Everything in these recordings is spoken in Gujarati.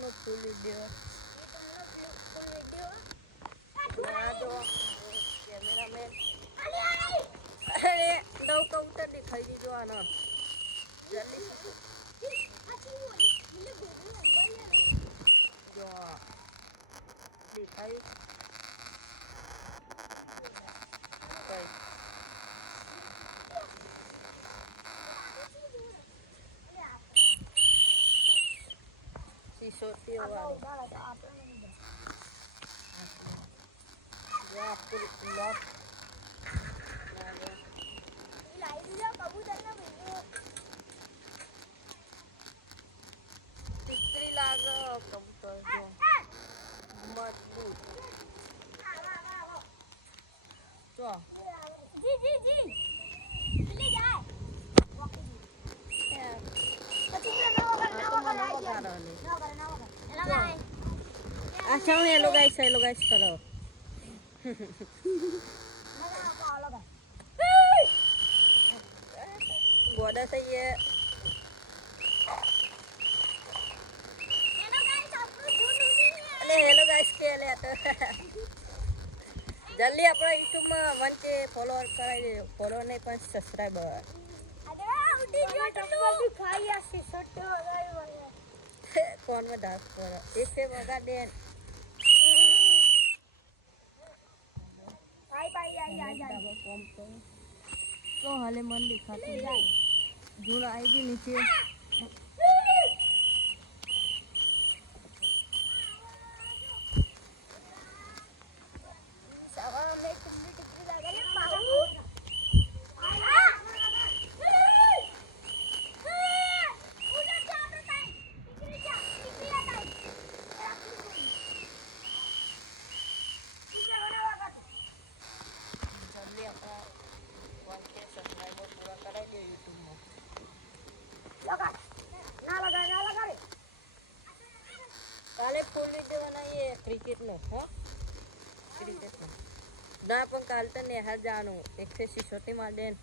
યુટ્યુબનો ફૂલ વિડીયો આ જો કેમેરામેન અરે નવ કબૂતર દેખાઈ દીધો આનો જલ્દી જો દેખાય सिसोटी वाली ये आपको लॉक लाइट दिया कबूतर ना वीडियो टिकरी लागो कबूतर जो मजबूत तो जी जी जी ले जाए अच्छा हेलो गाइस करो गोदा से ये हेलो गाइस के ले तो जल्दी अपना YouTube में 1K फॉलोअर कराई दे फॉलो नहीं पर सब्सक्राइबर कौन में डांस कर एक पे मगा दे तो हाले मन दिखाते जुड़ आएगी नीचे काले फूल वीडियो बनाइए क्रिकेट नो हो क्रिकेट नो ना पण काल तर नेहा जानो 166 मार देन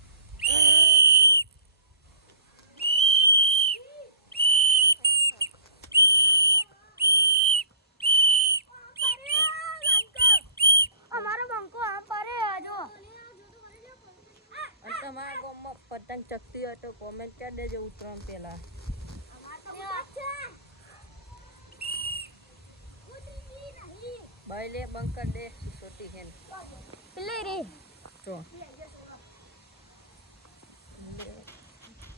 हमारा बंको आम पारे आजो અને તમારા ગામમાં પતંગ ચકતી હોય તો કોમેન્ટ કરી દેજો ઉત્તરાયણ પહેલા બાયલે બંધ કરી દે છોટી હેન પેલે રે જો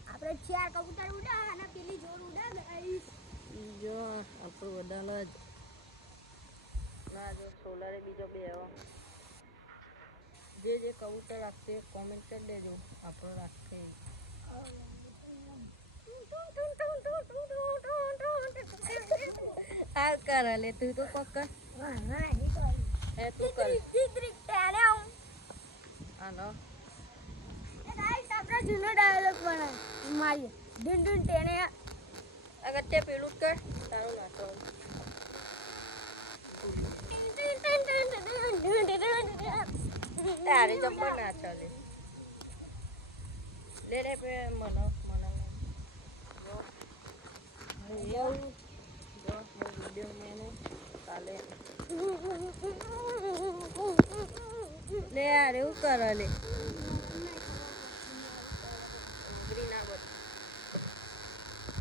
આપણે ચાર કબૂતર ઉડા અને પેલી જોર ઉડા ગાઈસ જો આપણો વડાલ જ ના જો સોલરે બીજો બે જે કબૂતર રાખશે કોમેન્ટ કરી દેજો આપણો રાખશે આ કર લે તું તો પકડ હે તું કર ટીક ટેને આનો એ ગાઈસ આપણા જૂનો ડાયલોગ બનાય મારી ડુન ડુન ટેને અગર તે પેલું કર તારું નાખો તારે જમ્પર ના ચાલે લે पे मनो जो वीडियो मैंने काले ले यार वो कर ले